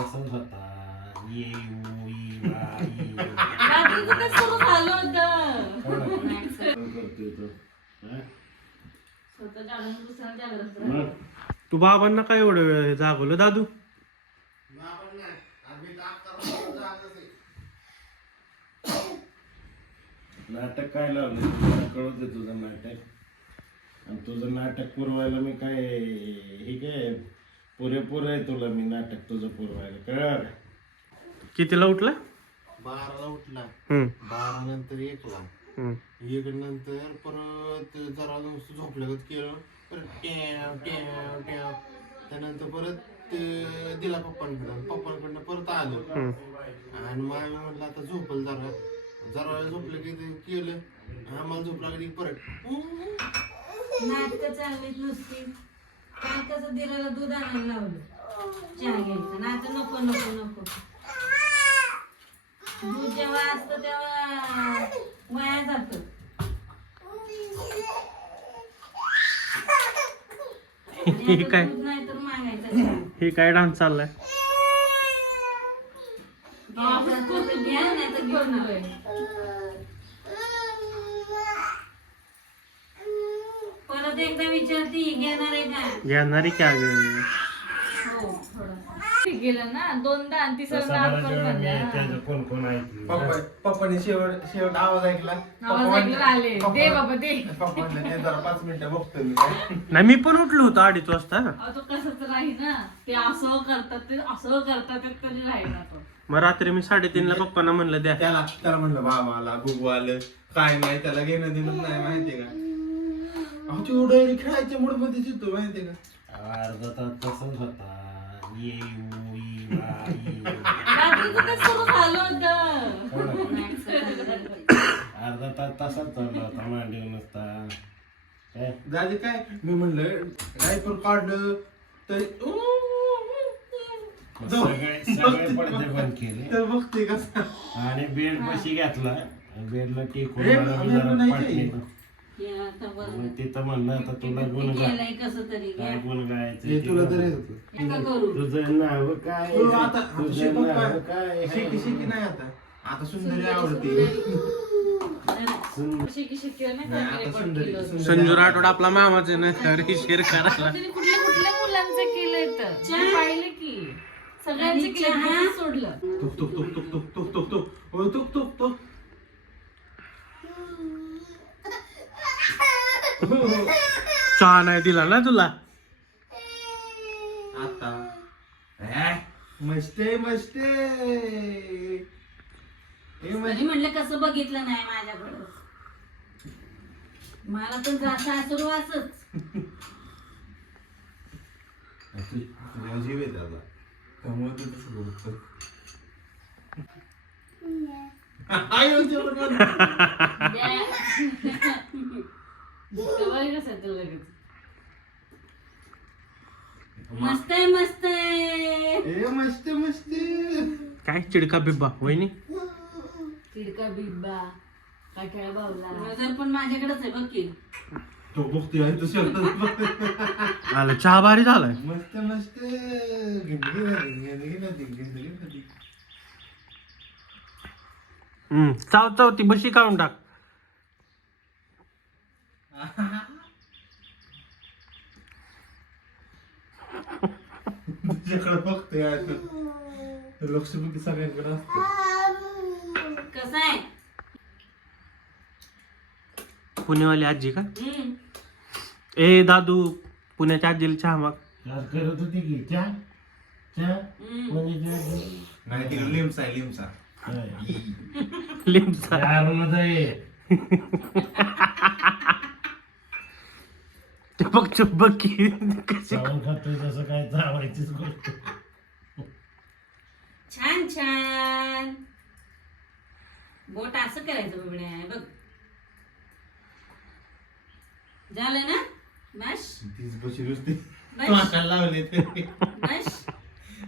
तसंच होता. ये ऊ, ई, वा, ई. रात्रीचं ते सुरू झालं होतं. करतोय तो. हा? स्वतः जागरण दुसऱ्याला जागरण करायचं. मग? तू बाबांना काय एवढं वेळ जागवलं दादू? नाटक काय लावलं मला कळत आहे तुझं नाटक. आणि तुझं नाटक पुरवायला मी काय हे काय पुरेपूर आहे तुला मी नाटक तुझं पुरवायला कळलं. कितीला उठला? 12ला उठला. हम्म 12 नंतर 1ला. हम्म. 1 नंतर परत जरा नुसतं झोपल्यागत केलं. परत ट्याव ट्याव ट्याव. त्यानंतर परत दिला पप्पांकडनं परत आलं. आणि मग आम्ही म्हटलं आता झोपल जरा वेळ झोपलं की ते केलं. आम्हाला झोप लागली की परत नाटकं चाललीत नुसती. काल कसं दिराला दूध आणायला लावलं चहा घ्यायचं ना, आता नको नको नको. दूध जेव्हा असतं तेव्हा वाया जात. हे काय? दूध नाही तर मागायचं चहा. हे काय डान्स चाललाय? घ्या नाही तर घेऊ नका. परत एकदा विचारती घेणार आहे का? घेणारी काय ग? हो थोडं गेलं ना दोनदा आणि तिसऱ्यांदा तसा आपण बरं जेव्हा मी म्हणलं. त्याचं कोण कोण ऐकलं. पप्पाने शेवट आवाज ऐकला. आवाज ऐकला आले दे बाबा दे. पप्पा म्हणले "नाही, जरा 5 मिनिटं बघतो मी काय." नाही मी पण उठलो होतो 2:30 वाजता. अहो, तो कसंच राही ना, ते असं करतात ते असं करतात ते तरी राही ना तो. मग रात्री मी 3:30ला पप्पांना म्हणलं द्या. त्याला म्हणलं बाबा आला गुगू आलं काय नाही त्याला घेणं देणं नाही माहितीये का. अहो तू एवढं खेळायच्या मूड मध्ये येतो माहितीये का. अर्धा तास तसंच होता. ये ऊ, ई, वा, ई. रात्रीचं ते सुरू झालं होतं. अर्धा तास तसाच चालला होता मांडीवर नुसता. काय दादी काय मी म्हणलं डायपर काढलं तर सगळे पडदे बंद केले तर बघते कसं. आणि बेड पशी घेतला. बेडला टेकून हे, मला आम्ही जरा नाही पाठीनं. हे आता बरं. मग तिथं म्हणलं आता तुला गुण गा केलंय कसं तरी घ्या. काय गुण गायचं हे ते तुला गा. तर येत होतं. नका करू. तुझं नाव काय तू आता तुझं शिकू नाव काय शिकी शिकी नाही आता सुंदरी आवडते. शिकी शिकी नाही नाही, का आता record सुंदरी केलं. सुंदरी संजू राठोड आपला मामाचे नाही शेअर करायला. तुम्ही कुठल्या कुठल्या मुलांचं केलंय तर मी पाहिलं की सगळ्यांचं केलं सोडलं. तुक तुक तुक तुक तुक तुक तुक तुक ओ तुक तुक तुक. चहा नाही दिला ना तुला? आता मस्ते मस्ते. तरी म्हणलं कसं बघितलं नाही माझ्याकडं. मला तर सासरू असच. तुझ्या जीव आहे दादा त्यामुळे तू तसं बघतो. लगेच मस्त आहे मस्त आहे. ए मस्ते मस्ते. काय चिडका बिब्बा वहिनी? तिडका बिब्बा काय खेळा बावला नजर पण माझ्याकडेच आहे बघ की. तो बघते आहे तो शब्द. आलं चहा भारी झालाय. मस्त मस्त. गिंडगी चाव चाव ती बशी काढून टाक. तुझ्याकडे बघते लक्ष बघ सगळ्यांकडे असते. कसं आहे पुणेवाली आजी का? ए दादू पुण्याच्या आजीला चहा माग. आज करत होती की चहा चहा म्हणजे नाही तिकडे लिम्स आहे लिम्सा. लिंबचा ते बघ चुप बघ की कशी खातोय तसं काय चावायचीच गोष्ट. छान छान. बोट असं करायचं बघण्या बघ. झालं ना बस तीच बशी नुसती बस वाटायला लावले ते. बस.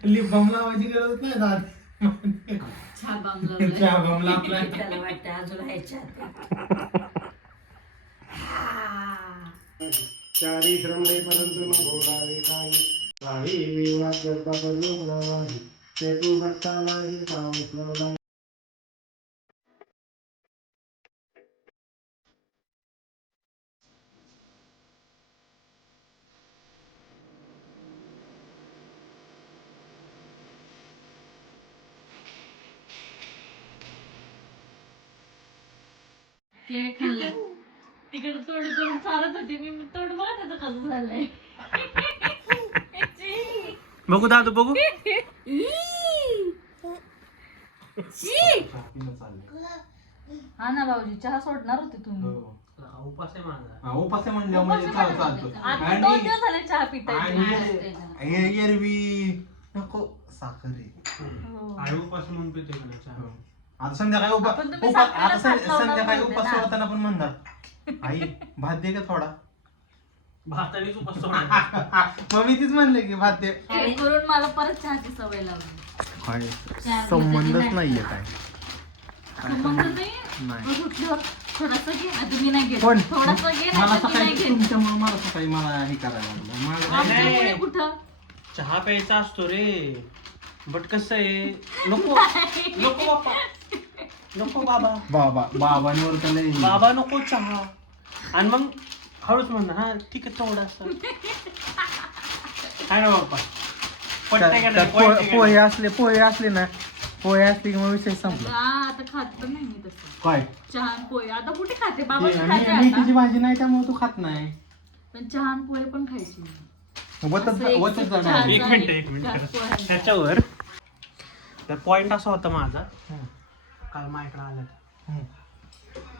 लिप बाम लावायची गरज नाही दादी. चहा बाम लावलाय. चहा बाम लावलाय. त्याला वाटतं अजून आहे चहा. चारी श्रमणे परंतु न घोडावे काही काही विवाद करता परलोक लावावे केळ खाल्लं तिकडे तोड करून चालत होती मी तोड बघा त्याचं कसं झालंय बघू दादू बघू. हा ना भाऊजी चहा सोडणार होते तुम्ही उपास आहे माझा. उपास म्हणल्यावर म्हणजे चालतो आता आणि 2 दिवस झाले चहा पितायचे एरवी नको साखर आहे. आई उपास म्हणून पिते का नाही चहा? आता संध्याकाळी आपण तुम्ही साखरेला आता साथ लावणार संध्याकाळी होते उपास ना. सोडताना पण म्हणणार आई भात दे का थोडा. भातानेच उपास सोडायचा. मग मी तीच म्हणले की भात दे. हे करून मला परत चहाची सवय लावली संबंधच नाहीये काय. संबंध नाही मग उठल्यावर थोडासा घे आता मी नाही घेत पण थोडासा घे मला नाही तर मी सकाळी नाही घेत तुमच्यामुळे मला सकाळी मला हे करायला लागलं आमच्यामुळे कुठं चहा प्यायचा असतो रे. बट कसं आहे नको नको बाबा नको बाबा बाबांवर तर लय बाबा नको चहा. आणि मग हळूच म्हणणार हा ठीक आहे थोडासा काय ना बाबा पटतंय का नाही? point आहे का पोहे नाही? असले ना पोहे असले की मग विषय संपला. आता खात पण नाही मी तसं काय चहा आणि पोहे आता कुठे खाते बाबा खाते मेथीची आता भाजी नाही त्यामुळे तू खात नाही. पण चहा आणि पोहे पण खायची वतच असं एक जाणार. एक मिनिट चार पोह्यांचा. त्याच्यावर तर पॉइंट असा होता माझा. काल माझ्याकडे आलं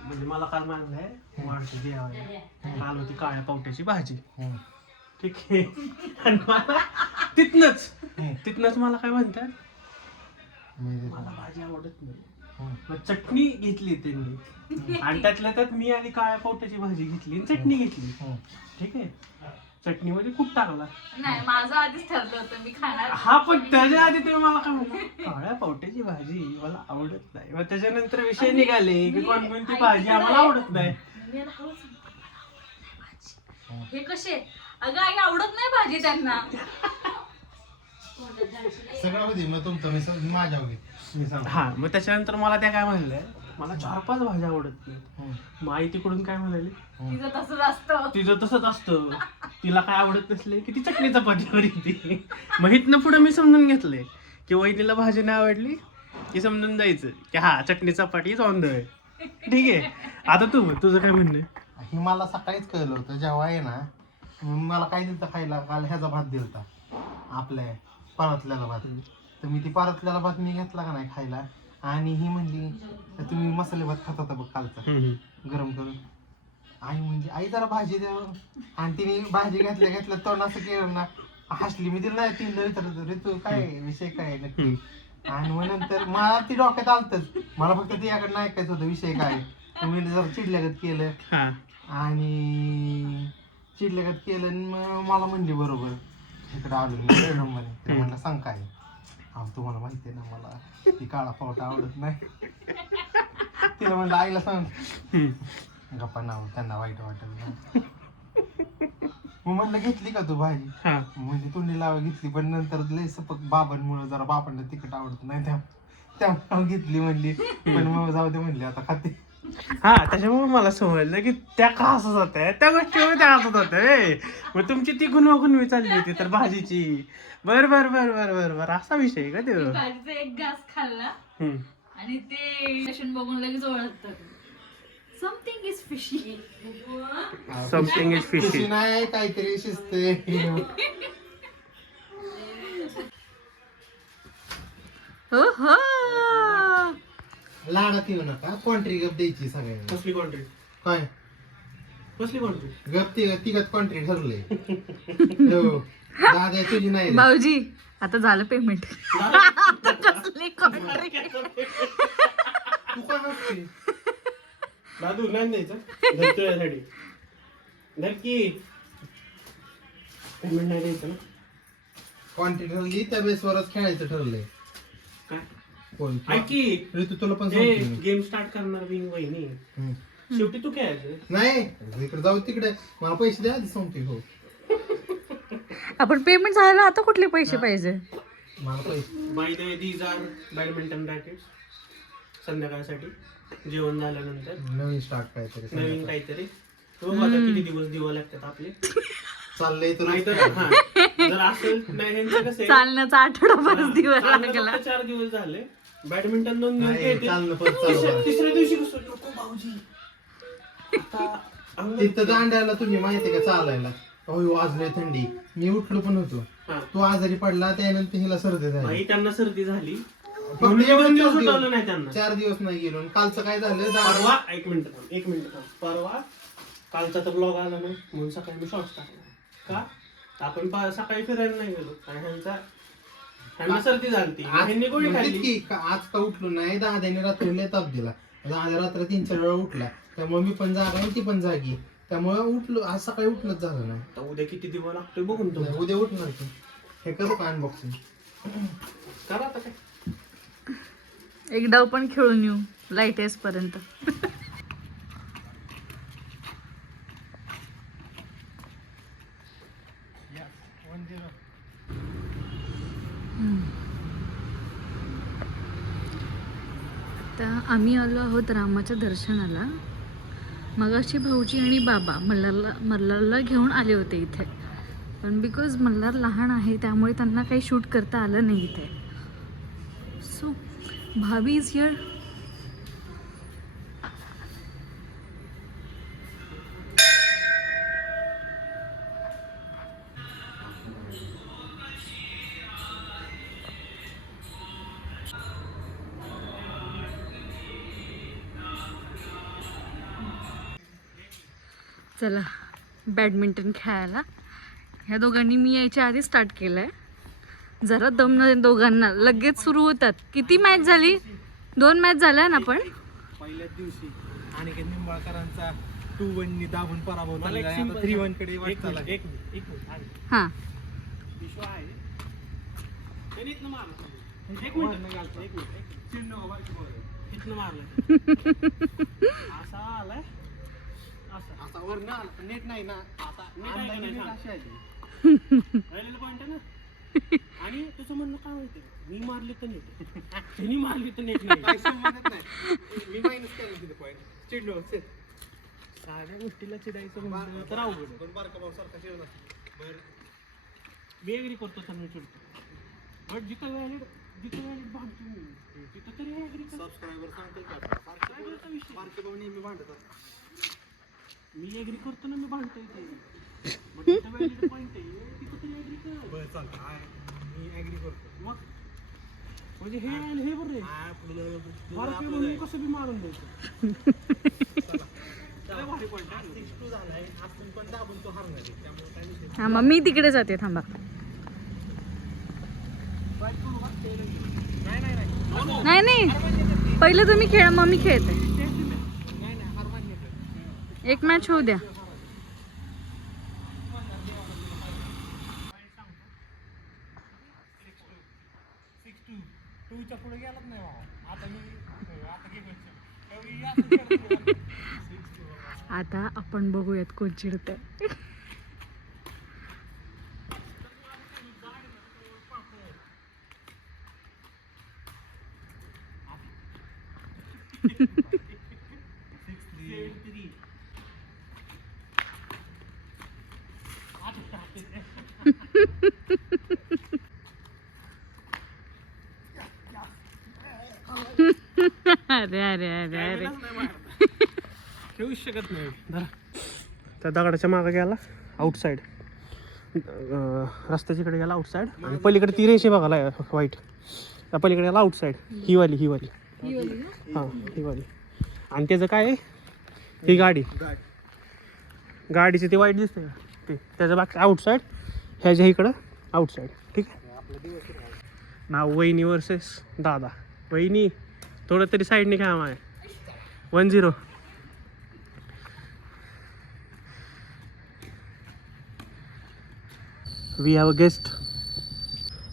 म्हणजे मला काल मागलंय वाढतं जेवायला. काल होती काळ्या पावट्याची भाजी. ठीक आहे. आणि मला तिथनच मला काय म्हणतात मला भाजी आवडत नाही. मग चटणी घेतली त्यांनी आणि त्यातल्या त्यात मी आणि काळ्या पावट्याची भाजी घेतली आणि चटणी घेतली. ठीक आहे. चटणीमध्ये खूप टाकला. नाही माझं आधीच ठरलं होतं मी खाणार हा पण त्याच्या आधी तुम्ही मला काय म्हणलं काळ्या पावट्याची भाजी मला आवडत नाही. मग त्याच्यानंतर विषय निघाले की कोणकोणती भाजी आम्हाला आवडत नाही. मी आता हळूच भाजी. हे कसे अगं आई आवडत नाही भाजी त्यांना सगळं होती मग तुमचं मी माझ्या मी सांग. हा मग त्याच्यानंतर मला त्या काय म्हणलंय मला 4-5 भाज्या आवडत नाही. मग आई तिकडून काय म्हणाली तिचं तसंच असतं तिचं तसंच असतं. तिला काय आवडत नसले की ती चटणी चपातीवर येते. मग इथनं पुढे मी समजून घेतलंय की वहिनीला भाजी नाही आवडली की समजून जायचं की हा चटणी चपाती ऑन द वे. ठीक आहे. आता तुझं काय म्हणणं आहे? हे मला सकाळीच कळलं होतं जेव्हा आहे ना मला काय दिलं खायला काल ह्याचा भात दिलता आपल्या परतलेला भात. तर मी ती परतलेला भात मी घेतला का नाही खायला आणि ही म्हणली तर तुम्ही मसाले भात खात होता बघ कालचा गरम करून. आई म्हणजे आई जरा भाजी द्या आणि तिने भाजी घेतल्या तोंड असं केलं ना हसली. मी दिलं नाही 3दा विचारत रे तू काय विषय काय नक्की. आणि मग नंतर मला ती डोक्यात आलतच मला फक्त तिच्याकडनं ऐकायचं होतं विषय काय. मी जरा चिडल्यागत केलं आणि चिडल्यागत केलं आणि मग मला म्हणली बरोबर इकडं आलो मी म्हणे म्हणलं सांग काय. हा तुम्हाला माहिती आहे ना मला ती काळा पावटा आवडत नाही. तिला म्हणलं आईला सांग गप्पा नाव त्यांना वाईट वाटत नाही. मग म्हणलं घेतली का तू भाजी म्हणजे तोंडी लावा घेतली पण नंतर लय सपक बाबांमुळे जरा बाबांना तिखट आवडत नाही त्यामुळे घेतली म्हणली पण मग जाऊ दे म्हणली आता खाते. हा त्याच्यामुळे मला समजलं की त्या का हसत होत्या त्या गोष्टीमुळे त्या हसत होत्या रे. मग तुमची ती गुणवागुणवी चालली होती तर भाजीची. बर असा विषय आहे का ते. भाजीचा एक घास खाल्ला आणि ते पेशंट बघून लगेच ओळखतात something is fishy. Something is fishy. Fishy नाही काहीतरी शिजते. लाडात येऊ नका कॉन्ट्री गप द्यायची सगळ्यांना. कसली कॉन्ट्री काय कसली कॉन्ट्री गप तिघत कॉन्ट्री ठरले. हो दादा तुझी नाही रे. भाऊजी आता झालं पेमेंट. कसली कॉन्ट्री तू काय हसते? दादू नाही द्यायचं धरतो यासाठी धरकी पेमेंट नाही द्यायचं ना. कॉन्ट्री ठरली त्या बेसवरच खेळायचं ठरलंय. काय कोण ऐकी ऋतू तुला पण सांगतो मी. गेम स्टार्ट करणार विंग वहिनी शेवटी तू खेळायचं नाही इकडे जाऊ तिकडे मला पैसे द्या आधी सांगते. हो आपण पेमेंट झालं आता कुठले पैसे पाहिजे मला पैसे by the way these are badminton rackets. संध्याकाळसाठी जेवण झाल्यानंतर नवीन स्टार्ट काहीतरी नवीन काहीतरी. बघू आता किती दिवस दिवा लागतात आपले. चाललंय तर नाहीतर हा जर असेल नाही ह्यांचं कसं आहे, चालण्याचा आठवडाभरच दिवस चालणं लागला. फक्त 4 दिवस झाले. बॅडमिंटन 2 दिवस नाही, खेळते. चालणं पण चालू करा. तिसऱ्या दिवशी कसं नको भाऊजी आता तिथं दांड्याला तुम्ही माहिती का चालायला अहो वाजले थंडी मी उठलो पण होतो हा. तो आजारी पडला त्यानंतर हिला सर्दी झाली भाई त्यांना सर्दी झाली. फक्त म्हणून एवढं 2 दिवस 4 उठवलं नाही त्यांना. 4 दिवस नाही गेलो आणि कालचं काय झालं परवा एक मिनिट थांब. परवा कालचा तर ब्लॉग आला नाही म्हणून सकाळी मी शॉर्ट्स टाकला. का आपण सकाळी फिरायला नाही गेलो आणि ह्यांना सर्दी झाली. ह्यांनी गोळी म्हणतेच खाल्ली. की आज का उठलो नाही दाद्याने रात्रीला ताप दिला दाद्या रात्र 3-4 वेळा उठला त्यामुळे मी पण जागा आणि ती पण जागी त्यामुळे उठलो आज सकाळी उठणंच झालं नाही आता उद्या किती दिवा लागतोय बघून तो. उद्या उठणार की हे करू का अनबॉक्सिंग करा आता काय. एक डाव पण खेळून येऊ लाईट एस पर्यंत. आता आम्ही आलो आहोत रामाच्या दर्शनाला. मगाशी भाऊजी आणि बाबा मल्हारला घेऊन आले होते इथे, पण बिकॉज मल्हार लहान आहे त्यामुळे त्यांना काही शूट करता आलं नाही इथे. So Bhabhi is here. चला बॅडमिंटन खेळायला. ह्या दोघांनी मी यायच्या आधी स्टार्ट केलं आहे. जरा दम न दोघांना, लगेच सुरू होतात. किती मॅच झाली? 2 मॅच झाल्या ना. पण पहिल्याच दिवशी आणि निंबाळकरांचा 2-1 नी दाबून पराभव मला एक झाला. simple- आता 3-1 कडे एक वाटचाल मिनिट, आहे. एक मिनिट, एक मिनिट. आहे. हां पिशवा आहे. त्याने इथनं मारलं. एक मिनिट, एक मिनिट. इथनं मारलं. असा आलाय. असा. आता वर ना नेट नाही ना आता नेट आहे का नाही? नेट सांग. अशी आली. राहिलेलं पॉईंट आहे ना. आणि त्याचं म्हणणं काय माहिती मी मारली तर नेट त्यांनी मारली तर नेट काही नाही. संबंधच नाही मी मायनस केलं तिथे पॉईंट चिडलो साध्या गोष्टीला चिडायचं म्हणलं तर अवघड आहे. पण बारका भाऊ सारखा चिडला मी एग्री करतो तर मी चिडतो. बट जिथं व्हॅलिड भांडतो मी तिथं तरी एग्री करतो. सबस्क्रायबर सांगते का काय बोलता विषय? बारके भाऊ नेहमी भांडतात मी एग्री करतो ना, मी भांडतोय ते. बट जिथं व्हॅलिड पॉईंट आहे तिथं तरी एग्री कर. बरं चालतं मी ॲग्री करतो मग म्हणजे हे बरं आहे. बारके म्हणून कसं बी मारून द्यायचं. त्याला भारी पॉईंट आहे. 6-2 झालाय आपण पण दाबून तो हारणार आहे त्यामुळे काय विषय हां, मग मी तिकडे जाते. थांबा. नाही नाही, पहिलं तुम्ही खेळा मग मी खेळते. एक मॅच होऊ द्या. च्या पुढे गेलाच नाही बाबा आता आता आपण बघूयात कोण चिडतंय. अरे अरे अरे अरे खेळूच शकत नाही. त्या दगडाच्या मागे गेला आउटसाईड, रस्त्याच्या इकडे गेला आउटसाईड आणि पलीकडे ती रेषे बघायला व्हाईट, त्या पलीकडे गेला आउटसाईड. ही वाली हां ही वाली. आणि त्याचं काय आहे, ही गाडीचे ते वाईट दिसते का ते, त्याच्या बाकी आउटसाईड, ह्याच्या इकडं आउटसाईड. ठीक आहे. नाव वहिनी वर्सेस दादा. वहिनी थोडं तरी साईडने घ्या माय. 1-0. We have a guest.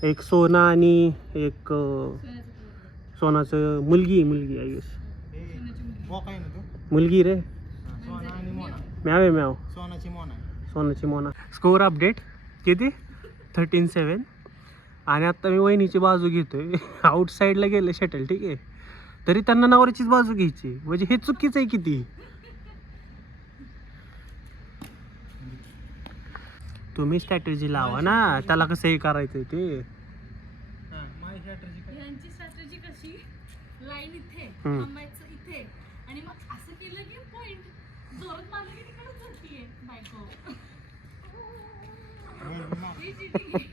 एक सोना आणि एक सोनाचं मुलगी आय गेस. मोका आहे ना तो मुलगी रे. सोना आणि मोना मॅव आहे मॅव. सोनाची मोना आहे. सोनाची मोना. स्कोअर अपडेट किती? 13-7. आणि आता मी वहिनीची बाजू घेतोय. आउटसाईडला गेले शटल ठीक आहे, तरी त्यांना नवऱ्याचीच बाजू घ्यायची, म्हणजे हे चुकीचं आहे किती. तुम्ही स्ट्रॅटेजी लावा ना, त्याला कसं हे करायचंय ते. यांची स्ट्रॅटेजी कशी, लाईन इथे हम्म. थांबायचं इथे, आणि मग असं केलं की पॉइंट जोरात मारलं की तिकडे जातीये बायको. ही cheating आहे.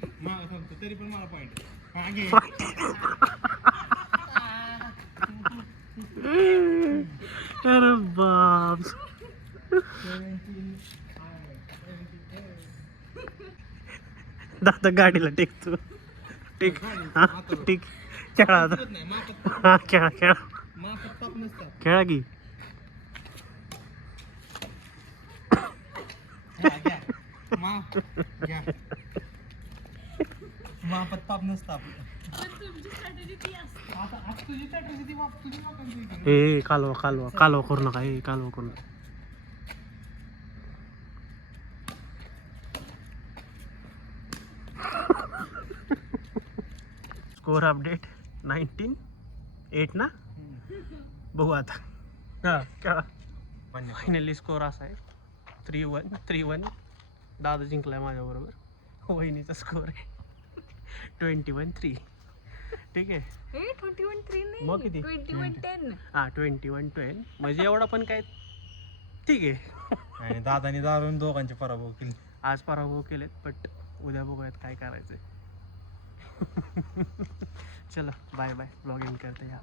तरी पण मला पॉईंट मागे अरे बाप. दादा गाडीला टेकतो. टेक हा टेक. खेळा आता. हा खेळा खेळा खेळा की. मापत पाप नसतं आपलं. पण तुमची स्ट्रॅटेजी ती असते. आता आज तुझी स्ट्रॅटेजी ती तुझी मापांची. ए कालवा कालवा कालवा करू नका. ए कालवा करू नका. स्कोर अपडेट 19-8 ना. बघू आता. हा खेळा. फायनली स्कोर असा आहे 3-1. दादा जिंकलाय माझ्याबरोबर. वहिनीचा स्कोर आहे 21-3. ठीक आहे. ए 21-3 मग किती? 21-10. हा 21-10 म्हणजे एवढा पण काय ठीक आहे. आणि दादानी दारून दोघांचे पराभव केले. आज पराभव केलेत, बट उद्या बघूयात काय करायचंय. चला बाय बाय. ब्लॉगिंग करते या.